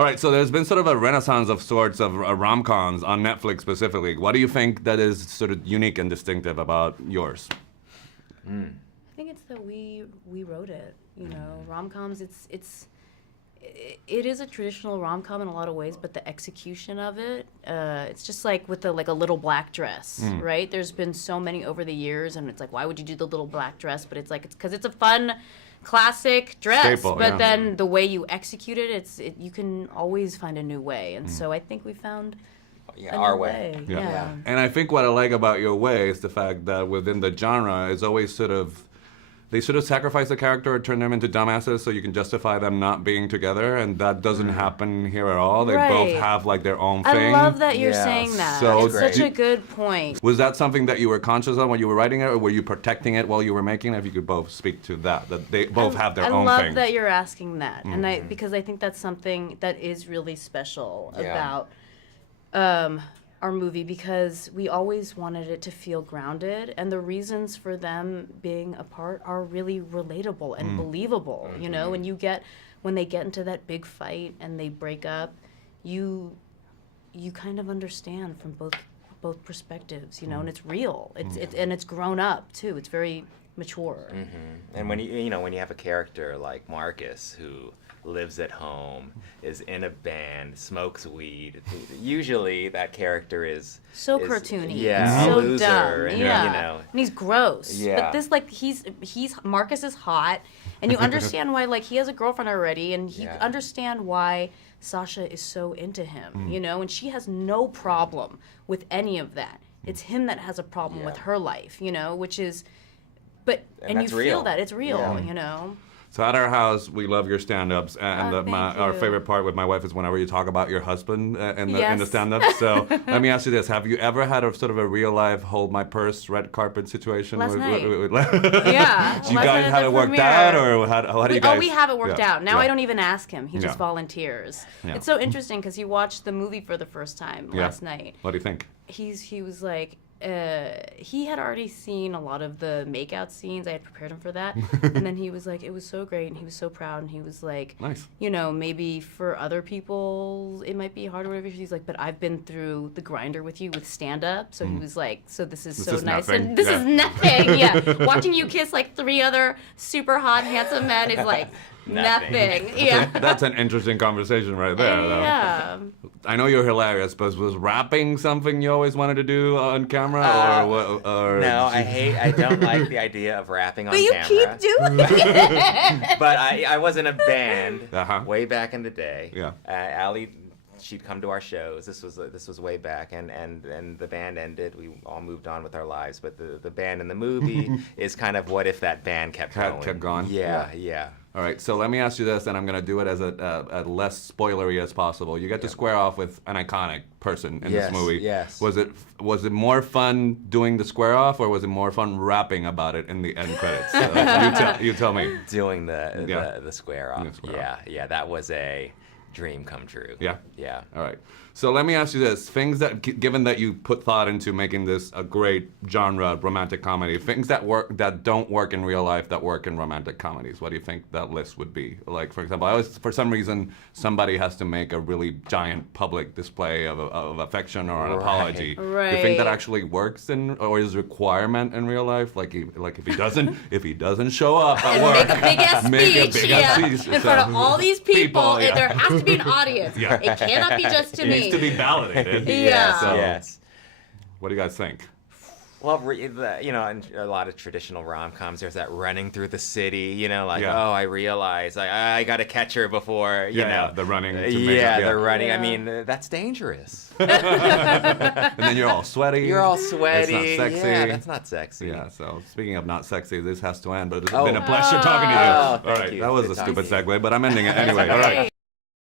All right, so there's been sort of a renaissance of sorts of rom-coms on Netflix specifically. What do you think that is sort of unique and distinctive about yours? I think it's that we wrote it. You know, rom-coms. It is a traditional rom-com in a lot of ways, but the execution of it, it's just like with a little black dress, right? There's been so many over the years, and it's like, why would you do the little black dress? But it's like it's because it's a fun, classic dress. Staple, but yeah. then the way you execute it, you can always find a new way, and so I think we found. Our way. Yeah. And I think what I like about your way is the fact that within the genre is always they sort of sacrifice the character or turn them into dumbasses so you can justify them not being together, and that doesn't happen here at all. They both have like their own thing. I love that you're saying that. So it's such a good point. Was that something that you were conscious of when you were writing it, or were you protecting it while you were making it? If you could both speak to that they both have their own thing. I love that you're asking that, and because I think that's something that is really special about our movie, because we always wanted it to feel grounded, and the reasons for them being apart are really relatable and believable. You know, when they get into that big fight and they break up, you kind of understand from both perspectives. You know, and it's real. It's grown up too. It's very mature. And when you have a character like Marcus who lives at home, is in a band, smokes weed, usually that character is cartoony, a so loser, dumb, and, and he's gross. Yeah. But this, like, he's Marcus is hot, and you understand why, like, he has a girlfriend already, and you understand why Sasha is so into him, you know, and she has no problem with any of that. It's him that has a problem with her life, you know, which is, and you feel that it's real, you know. So at our house, we love your stand-ups, and our favorite part with my wife is whenever you talk about your husband in the stand-ups. So let me ask you this: have you ever had a sort of a real-life hold my purse red carpet situation? Last night. Yeah. So you guys have it worked out, or how do you guys? Oh, we have it worked out. Now I don't even ask him; he just volunteers. Yeah. It's so interesting because he watched the movie for the first time last night. What do you think? He was like. He had already seen a lot of the makeout scenes. I had prepared him for that. And then he was like, it was so great, and he was so proud, and he was like, nice. You know, maybe for other people it might be hard or whatever. He's like, but I've been through the grinder with you with stand-up. So he was like, so this is so nice. Nothing. And this is nothing, Watching you kiss like 3 other super hot, handsome men is like nothing. Yeah. That's an interesting conversation right there, though. Yeah. I know you're hilarious, but was rapping something you always wanted to do on camera, or no? I don't like the idea of rapping on camera. But you keep doing it. But I was in a band way back in the day. Yeah. Allie, she'd come to our shows. This was way back, and the band ended. We all moved on with our lives, but the band in the movie is kind of what if that band kept going. Kept going. Yeah. All right, so let me ask you this, and I'm going to do it as a less spoilery as possible. You get to square off with an iconic person in this movie. Yes. Was it more fun doing the square off, or was it more fun rapping about it in the end credits? You tell me. Doing the square off. The square off. Yeah. That was a dream come true. Yeah. Yeah. All right. So let me ask you this: things that, given that you put thought into making this a great genre romantic comedy, things that don't work in real life that work in romantic comedies. What do you think that list would be? Like, for example, for some reason, somebody has to make a really giant public display of affection or an apology. Right. Do you think that actually works or is a requirement in real life? Like if he doesn't show up at work, make a big ass speech, in front of all these people, and there has to be an audience. Yeah. It cannot be just to me. To be validated. Yes. What do you guys think? Well, in a lot of traditional rom-coms, there's that running through the city, oh, I realize I got to catch her before, you know. Yeah, the running. The running. Yeah. I mean, that's dangerous. And then you're all sweaty. It's not sexy. Yeah, that's not sexy. Yeah, so speaking of not sexy, this has to end, but it's been a pleasure talking to you. All right, that was a stupid segue, but I'm ending it anyway. All right.